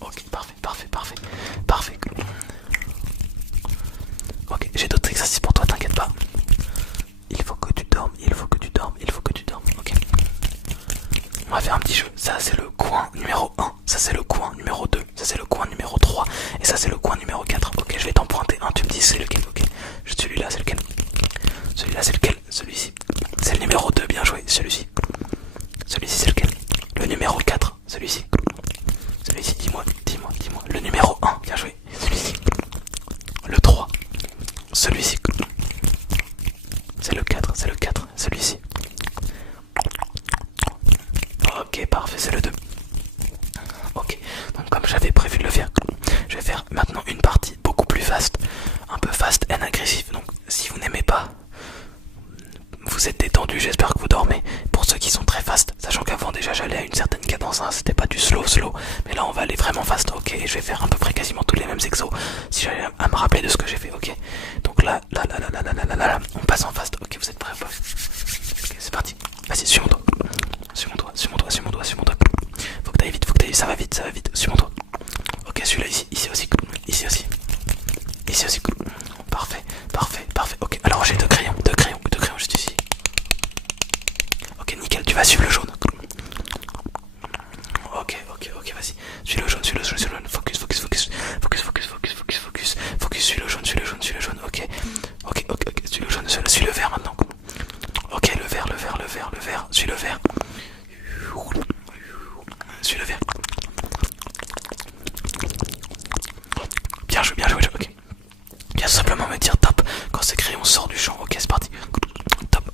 Ok, parfait. Ok, j'ai d'autres exercices pour toi, t'inquiète pas. Il faut que tu dormes. Ok. On va faire un petit jeu. Ça c'est le coin numéro 1. Ça c'est le coin numéro 2. Ça c'est le coin numéro 3. Et ça c'est le coin numéro 4. Ok, je vais t'en pointer un. Tu me dis c'est lequel. Ok. Celui-là c'est lequel? Celui-là c'est lequel? Celui-ci. C'est le numéro 2, bien joué. Celui-ci. Celui-ci c'est lequel? Le numéro 4. Celui-ci. Celui-ci, dis-moi. Le numéro 1, bien joué. Celui-ci. Le 3. Celui-ci. C'est le 4. Celui-ci. Ok, parfait, c'est le 2. Ok, donc comme j'avais prévu de le faire, je vais faire maintenant une partie beaucoup plus fast. Un peu fast and agressif. Donc si vous n'aimez pas, vous êtes détendu, j'espère que vous dormez. Pour ceux qui sont très fast, sachant qu'avant déjà j'allais à une certaine cadence, hein, c'était pas du slow, mais là on va aller vraiment fast, ok, et je vais faire à peu près quasiment tous les mêmes exos, si j'arrive à me rappeler de ce que j'ai fait, ok. Donc là, on passe en fast, ok, vous êtes prêts? Ok, c'est parti, vas-y, suis-moi-toi. Faut que t'ailles vite, ça va vite, suis-moi-toi. Ok, celui-là ici aussi. Parfait, ok, alors j'ai deux crayons juste ici. Ok, nickel, tu vas suivre le jaune. Ok, vas-y. Suis le jaune. Focus. Suis le jaune. Ok, suis le jaune. Suis le vert maintenant. Ok, le vert. Suis le vert. Bien joué, ok. Viens simplement me dire top quand ce crayon sort du champ. Ok, c'est parti. Top.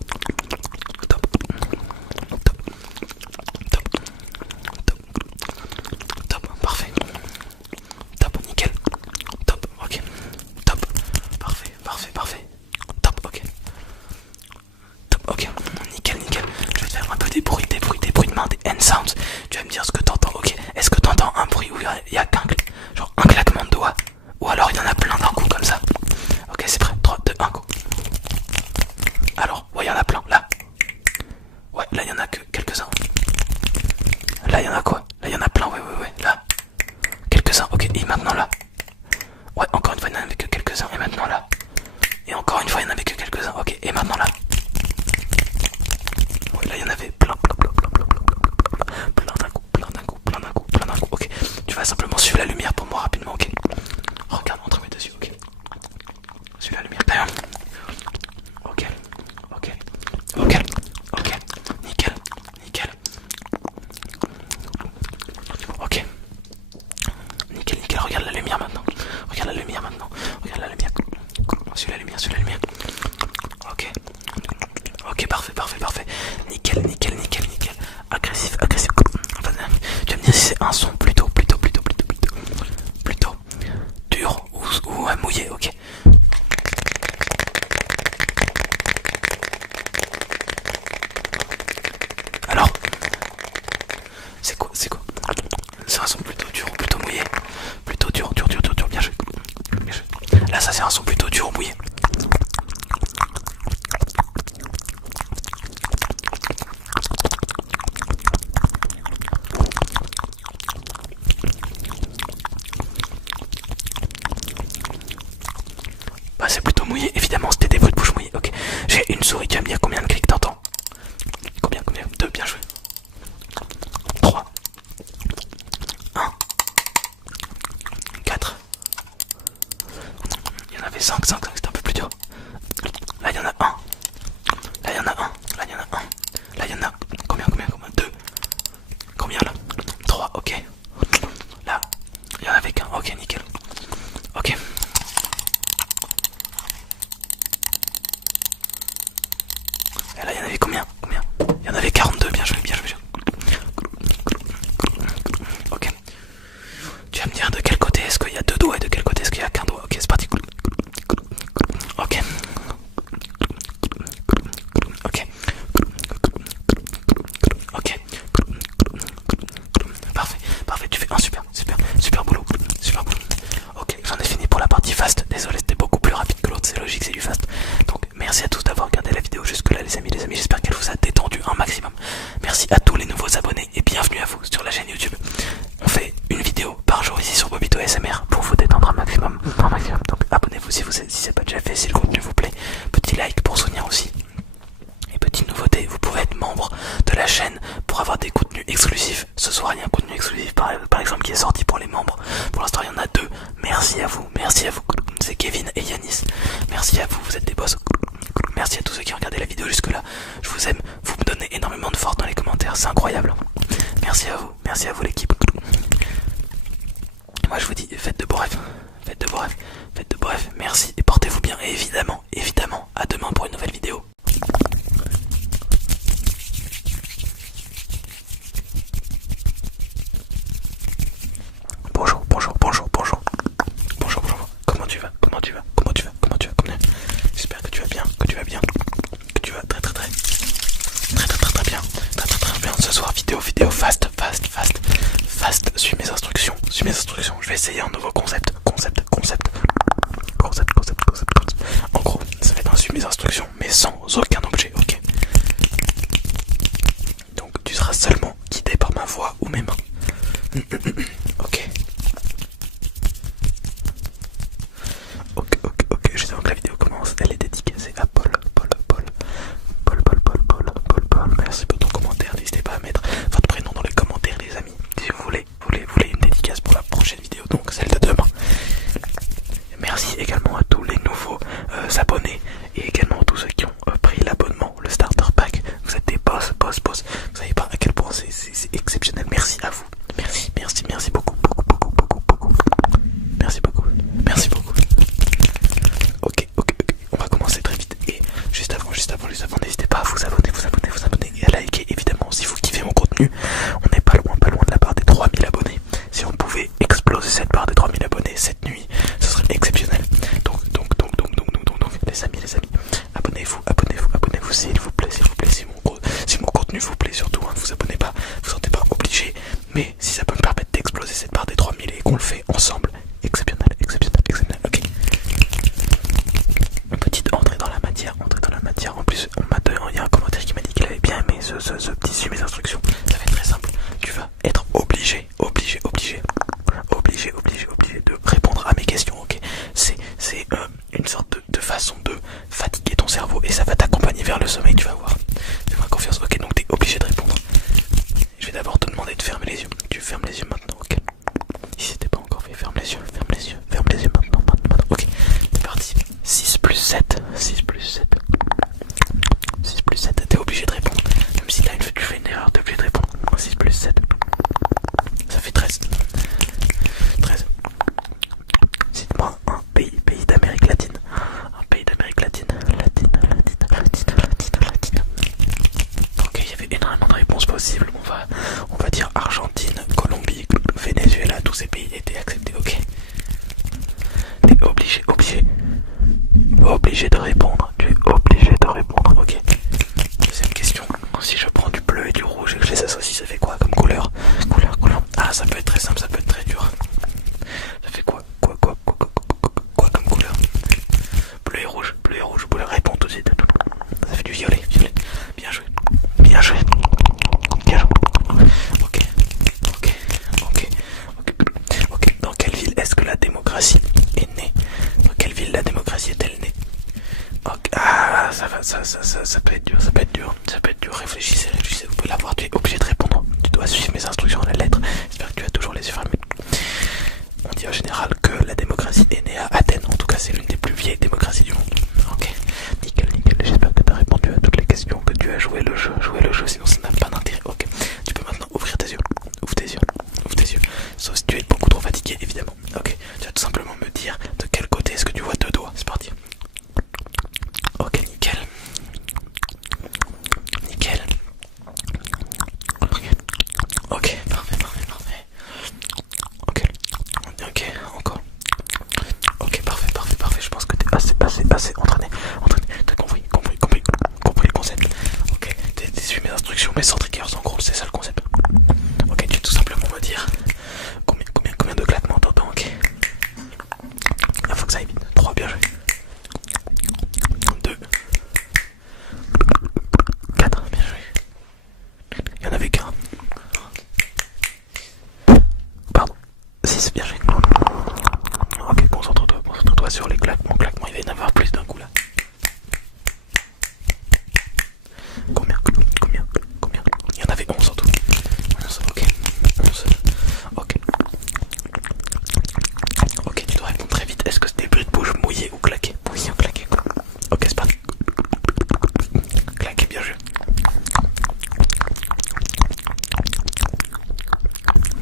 Parfait. Top, nickel. Top, ok. Top. Parfait. Top, ok. Nickel. Je vais te faire un peu des bruits de main, des hand sounds. Tu vas me dire ce que t'entends, ok. Est-ce que t'entends un bruit où il y a qu'un genre un claquement de doigts? Ou alors il y en a plein d'un coup comme ça? Ok, c'est prêt. 3, 2, 1, go. Alors, ouais, il y en a plein, là. Ouais, là, il y en a que quelques-uns. Là, il y en a quoi? Là, il y en a plein, ouais. Là, quelques-uns, ok. Et maintenant, là. Ouais, encore une fois, il n'y en avait que quelques-uns. Et maintenant, là. Et encore une fois, il n'y en avait que quelques-uns. Ok, et maintenant, là. Ouais, là, il y en avait plein d'un coup. Ok, tu vas simplement suivre la lumière pour moi rapidement, ok. Regarde entre mes deux yeux, ok. Suis la lumière, d'ailleurs. Ok. Nickel. Ok. Nickel, regarde la lumière maintenant. Suis la lumière. Ok, parfait. Nickel. Agressif. Tu vas me dire si c'est un son plutôt dur ou mouillé, ok. et une souris. Tu vas me dire combien de clics t'entends. Combien 2, bien joué. 3, 1, 4. Il y en avait 5, c'était un peu plus dur. Là il y en a un. Là il y en a un. Là il y en a un. Là il y en a combien 2. Combien là 3, ok. Là, il y en avait qu'un, ok nickel. Ok. Et là il y en avait combien Il y en avait 42, bien joué. Ok. Tu vas me dire de quel côté est-ce qu'il y a deux doigts et de quel côté est-ce qu'il y a qu'un doigt. Ok, c'est parti. Ok. Ok. Ok. Parfait, tu fais un super boulot. Ok, j'en ai fini pour la partie fast. Désolé, c'était beaucoup plus rapide que l'autre, c'est logique, c'est du fast. Donc merci à tous d'avoir regardé la vidéo jusque là les amis, j'espère qu'elle vous a détendu un maximum. Merci à tous les nouveaux abonnés et bienvenue à vous sur la chaîne YouTube. On fait une vidéo par jour ici sur Bobito ASMR pour vous détendre un maximum. Donc abonnez-vous si c'est pas déjà fait, si le contenu vous plaît. Petit like pour soutenir aussi. Et petite nouveauté, vous pouvez être membre de la chaîne pour avoir des contenus exclusifs. Ce soir il y a un contenu exclusif par exemple qui est sorti pour les membres. Pour l'instant il y en a 2. Merci à vous. C'est Kevin et Yanis. Merci à vous, vous êtes des boss. Merci à tous ceux qui ont regardé la vidéo jusque là. Je vous aime, vous me donnez énormément de force dans les commentaires, c'est incroyable. Merci à vous l'équipe. Moi je vous dis, faites de beaux rêves. Merci et portez-vous bien. Et évidemment, à demain pour une nouvelle vidéo. Bonjour. Comment tu vas? J'espère que tu vas bien, que tu vas très bien. Ce soir, vidéo fast. Suis mes instructions. Je vais essayer un nouveau concept. En gros, ça va être un suis mes instructions, mais sans aucun objet, ok? Donc tu seras seulement guidé par ma voix ou mes mains. Ok. Juste avant que la vidéo commence, elle est dédicacée à Paul. Merci pour ton commentaire. N'hésitez pas à mettre votre prénom dans les commentaires, les amis. Si vous voulez une dédicace pour la prochaine vidéo, donc celle de demain. Merci également à tous les nouveaux abonnés et également à tous ceux qui ont pris l'abonnement, le starter pack. Vous êtes des boss. Vous savez pas à quel point c'est exceptionnel. Merci à vous. Merci beaucoup. Merci beaucoup. Ok. On va commencer très vite. Et juste avant, n'hésitez pas à vous abonner et à liker. Évidemment, si vous kiffez mon contenu, on n'est pas loin de la barre des 3000 abonnés. Si on pouvait exploser cette barre des 3000 abonnés cette nuit, ce serait exceptionnel. Donc, les amis, abonnez-vous s'il vous plaît, si mon contenu vous plaît surtout, hein, ne vous abonnez pas, vous sentez pas obligé, mais si ça peut me permettre d'exploser cette barre des 3000 et qu'on le fait ensemble, exceptionnel, ok. Une petite entrée dans la matière, en plus il y a un commentaire qui m'a dit qu'il avait bien aimé ce petit suivi mes instructions, ça va être très ça peut être dur, ça peut être dur, ça peut être dur. Réfléchissez, réfléchissez, vous pouvez l'avoir, tu es obligé de répondre. Tu dois suivre mes instructions à la lettre. J'espère que tu as toujours les yeux fermés. On dit en général que la démocratie est née à Athènes, en tout cas c'est l'une des plus vieilles démocraties du monde. Ok, nickel, nickel, j'espère que tu as répondu à toutes les questions, que tu as joué le jeu, sinon ça n'a pas d'intérêt. Ok, tu peux maintenant ouvrir tes yeux, ouvre tes yeux, ouvre tes yeux, sauf si tu es beaucoup trop fatigué évidemment. Ok, tu vas tout simplement me dire de quel côté est-ce que tu vois deux doigts, c'est parti. Ok, nickel. Nickel. Ok, parfait, parfait, parfait. Ok, ok, encore. Ok, parfait, parfait, parfait. Je pense que t'es assez entraîné. T'as compris le concept. Ok, t'es suivi mes instructions, mais sans triggers en gros, c'est ça le concept. Ok, tu vas tout simplement me dire combien de claquements t'entends, ok. Il faut que ça aille vite. 3, bien joué. 2, 4, bien joué. Il y en avait qu'un. Pardon. 6, bien joué. Ok, concentre-toi sur les claquements. Il va y en avoir plus d'un coup là. Combien? Il y en avait 11 en tout. 11, ok. 11. Ok. Ok, tu dois répondre très vite. Est-ce que c'est des bruits de bouche mouillés ou claqués? Mouillés ou claqués? Ok, c'est parti. Claqué, bien joué.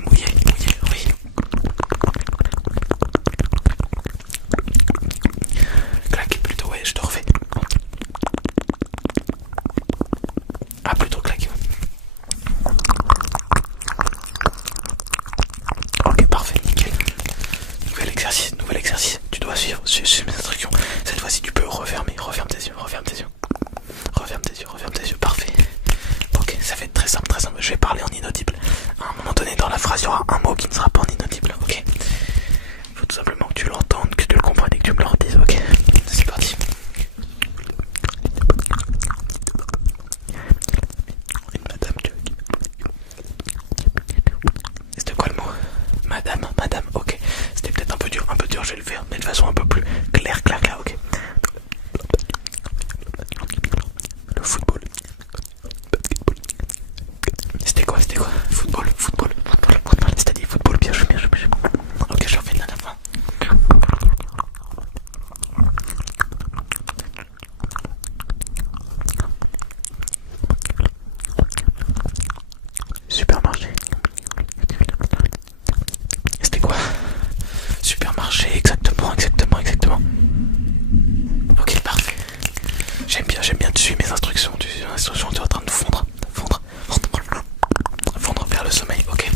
Mouillé, oui. Claqué plutôt, ouais, je te refais. Ah, plutôt claqué. Ok, parfait, nickel. Nouvel exercice. Tu dois suivre mes instructions. Cette fois-ci, tu peux refermer. Referme tes yeux. Parfait. Ok, ça va être très simple. Je vais parler en inaudible. À un moment donné, dans la phrase, il y aura un mot qui ne sera pas en inaudible. Ok. Il faut tout simplement que tu l'entendes, que tu le comprennes et que tu me le redises. Ok. C'est parti. Madame, c'était quoi le mot? Madame, ok. C'était peut-être un peu dur, je vais le faire, mais de façon un peu plus claire, ok. Le football. C'était quoi? Football. C'est-à-dire football, bien joué. Ok, je refais de la fin. Supermarché. C'était quoi? Supermarché, exactement. Ok, parfait. J'aime bien, tu suis mes instructions. Tu es en train de fondre vers le sommeil, ok.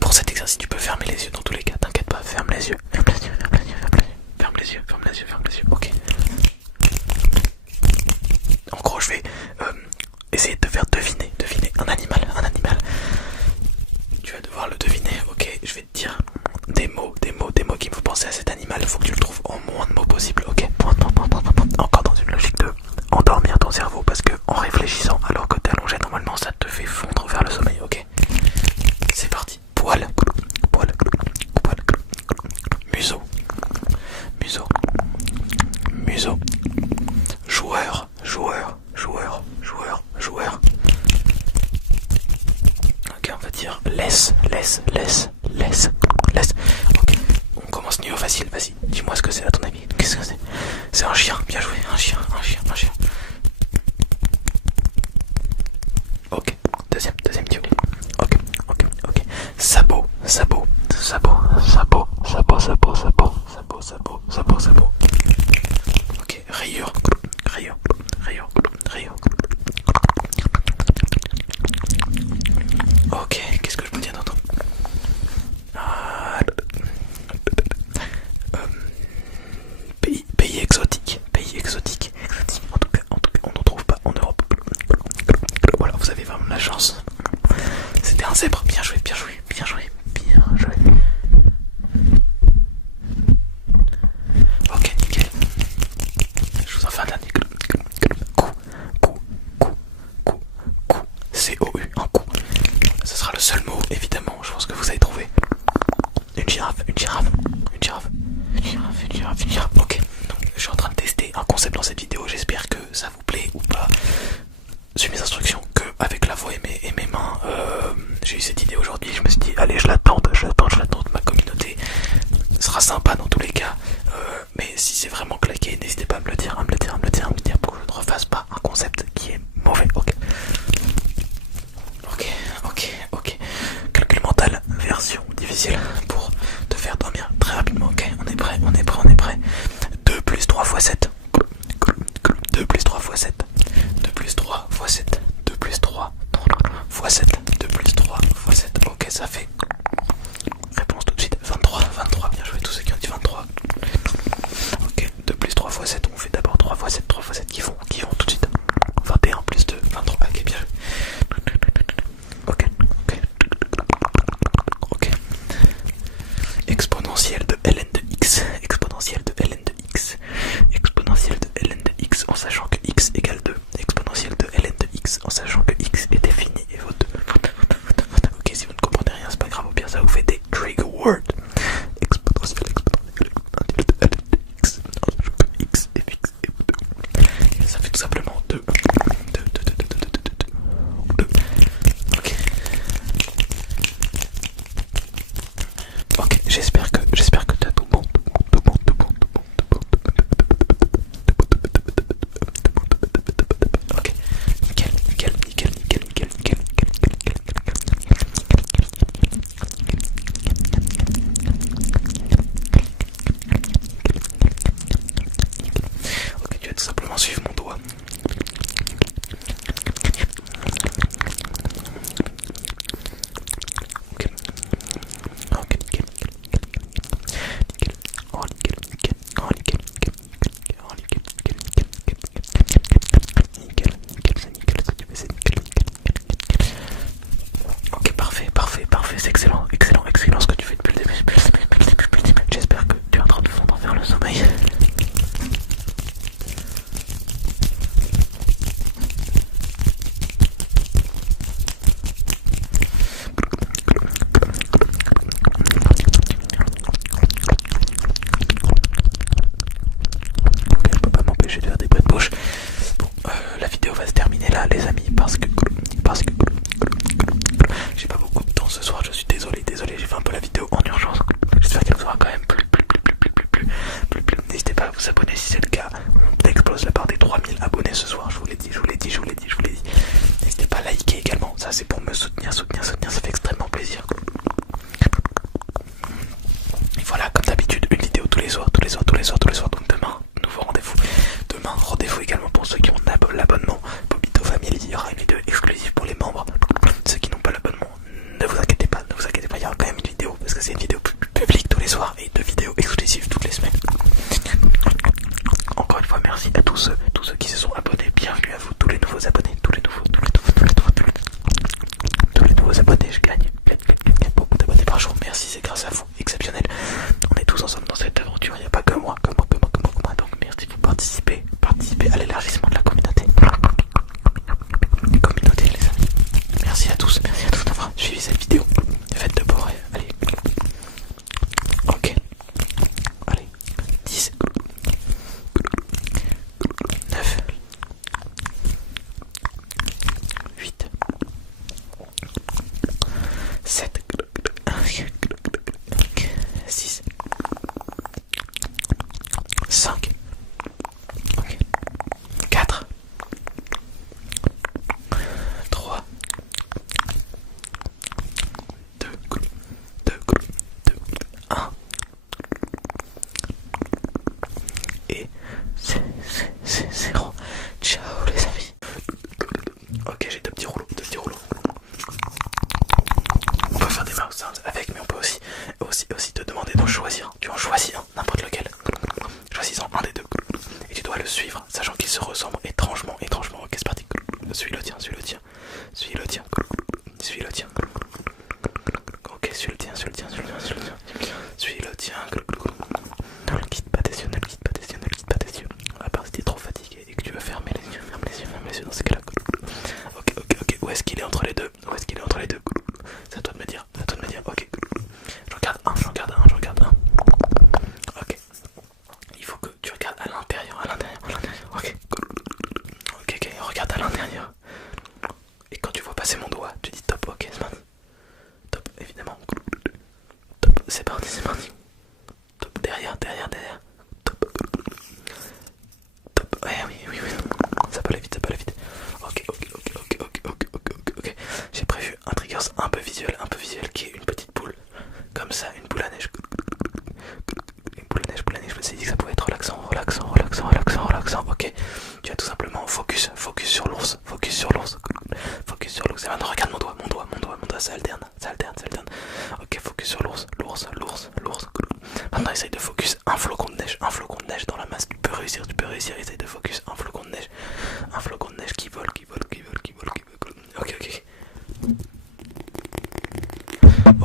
Pour cet exercice, tu peux fermer les yeux dans tous les cas, t'inquiète pas, ferme les yeux, ok. En gros, je vais essayer de te faire deviner un animal. Tu vas devoir le deviner, ok. Je vais te dire des mots qui me font penser à cet animal. Il faut que tu le trouves en moins de mots possible, ok. Encore dans une logique de endormir ton cerveau, parce que en réfléchissant alors que t'es allongé, normalement ça te fait fondre vers le sommeil, ok. C'est parti. Poil. Museau. Joueur. Ok, on va dire laisse. Ok, on commence niveau facile, vas-y. Dis-moi ce que c'est à ton avis. Qu'est-ce que c'est? C'est un chien, bien joué, un chien. Ok, deuxième niveau. Ok. Sabot. Ok, rayure. Ok, qu'est-ce que je peux dire d'autre? Pays exotique. finira. Ok, donc je suis en train de tester un concept dans cette vidéo, j'espère que ça vous plaît ou pas. Suivez mes instructions que avec la voix et mes mains. J'ai eu cette idée aujourd'hui, je me suis dit allez je la tente, ma communauté sera sympa dans tous les cas. Mais si c'est vraiment claqué, n'hésitez pas à me le dire, pour que je ne refasse pas un concept qui est mauvais. Ok. Calcul mental, version difficile pour te faire dormir très rapidement. Ok, on est prêt. 2 plus 3 fois 7. 2 plus 3 fois 7. 2 plus 3 fois 7. 2 plus 3 fois 7. 2 plus 3 fois 7. Ok, ça fait. Réponse tout de suite. 23. Bien joué tous ceux qui ont dit 23. Ok, 2 plus 3 fois 7. On fait d'abord 3 fois 7. 3 fois 7 qui vont tout de suite. 21 plus 2. 23. Ok, bien joué. Ok. Exponentielle de ln de x. Exponentielle de ln de x en sachant que x égale 2. Exponentielle de ln de x en sachant que x est défini et vaut 2. Ok, si vous ne comprenez rien, c'est pas grave, au pire ça vous fait des trigger words. Exponentielle de ln de x en sachant que x est fixe et vaut 2. Ça fait tout simplement 2. Ok, j'espère que t'as tout bon. Ok, nickel. Ok, tu vas tout simplement suivre mon doigt. Ok, nickel. Ok, parfait, c'est excellent ce que tu fais depuis le début. J'espère que tu es en train de fondre vers le sommeil. Je peux pas m'empêcher de faire des bruits de bouche. Bon, la vidéo va se terminer là les amis parce que j'ai pas beaucoup de temps ce soir, je suis désolé, j'ai fait un peu la vidéo en urgence. J'espère qu'elle sera quand même plus. N'hésitez pas à vous abonner si c'est le cas. On explose la barre des 3000 abonnés ce soir, je vous l'ai dit. N'hésitez pas à liker également, ça c'est pour me soutenir, ça fait extrêmement plaisir. Et voilà, comme d'habitude, une vidéo tous les soirs. Donc demain, nouveau rendez-vous. Demain, rendez-vous également pour ceux qui ont l'abonnement Bobito Family. Il y aura une vidéo exclusive pour les membres. Ceux qui n'ont pas l'abonnement, ne vous inquiétez pas, il y aura quand même une vidéo parce que c'est une vidéo publique tous les soirs et 2 vidéos exclusives toutes les semaines. Encore une fois, merci à tous ceux qui se sont abonnés. Bienvenue à vous, tous les nouveaux abonnés, tous les nouveaux abonnés. Je gagne beaucoup d'abonnés par jour. Merci, c'est grâce à vous, exceptionnel. On est tous ensemble dans cette aventure. Il n'y a pas que moi. Donc merci pour participer à l'élargissement de la communauté. Les amis. Merci à tous d'avoir suivi cette vidéo. Faites de beaux rêves. Allez. Ok. Allez. 10. 9. 8. 7. 6. 5. 4. 3. 2. 1. Et c'est 0. Ciao les amis. Ok, j'ai deux petits rouleaux. On peut faire des mouse sounds avec, mais on peut aussi te demander d'en choisir. Tu en choisis un, n'importe lequel. Choisis-en un des deux. Et tu dois le suivre, sachant qu'ils se ressemblent étrangement. Ok, c'est parti. Suis le tien. Ok, suis le tien. Ne quitte pas tes yeux. À part si t'es trop fatigué et que tu veux fermer les yeux, ferme les yeux dans ce cas-là. Ok, où est-ce qu'il est entre les deux? C'est à toi de me dire. Ok. J'en garde un. Ok. derrière. Top. Top. Ouais, oui, oui, oui. Ça peut aller vite, ça peut aller vite. Ok, ok, ok, ok, ok, ok, ok, ok, ok. J'ai prévu un trigger un peu visuel qui est une petite boule. Comme ça, une boule à neige. Une boule à neige, je me suis dit que ça pouvait être relaxant, relaxant, relaxant, relaxant, relaxant. Ok, tu vas tout simplement focus sur l'ours, focus sur l'ours, focus sur l'ours. Et maintenant, regarde mon doigt, ça alterne, ça alterne, ça alterne. Ok, focus sur l'ours, l'ours, l'ours, l'ours. Maintenant, essaye de focus un flocon de neige dans la masse. Tu peux réussir, essaye de focus un flocon de neige qui vole, qui vole, qui vole, qui vole, qui vole. Ok, ok.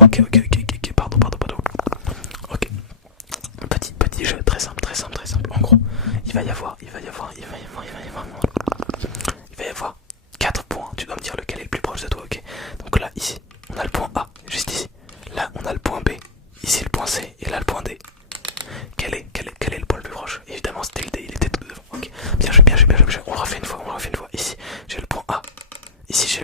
Ok, ok, ok, ok, pardon. Ok. Petit jeu, très simple. En gros, il va y avoir 4 points. Tu dois me dire lequel est le plus proche de toi, ok. Donc là, ici, on a le point A, juste ici. Là, on a le point B. Ici, le point C. Et là, le point D. Quel est le point le plus proche? Évidemment, c'était le D, il était tout devant. Ok. Bien joué. On le refait une fois. Ici, j'ai le point A. Ici, j'ai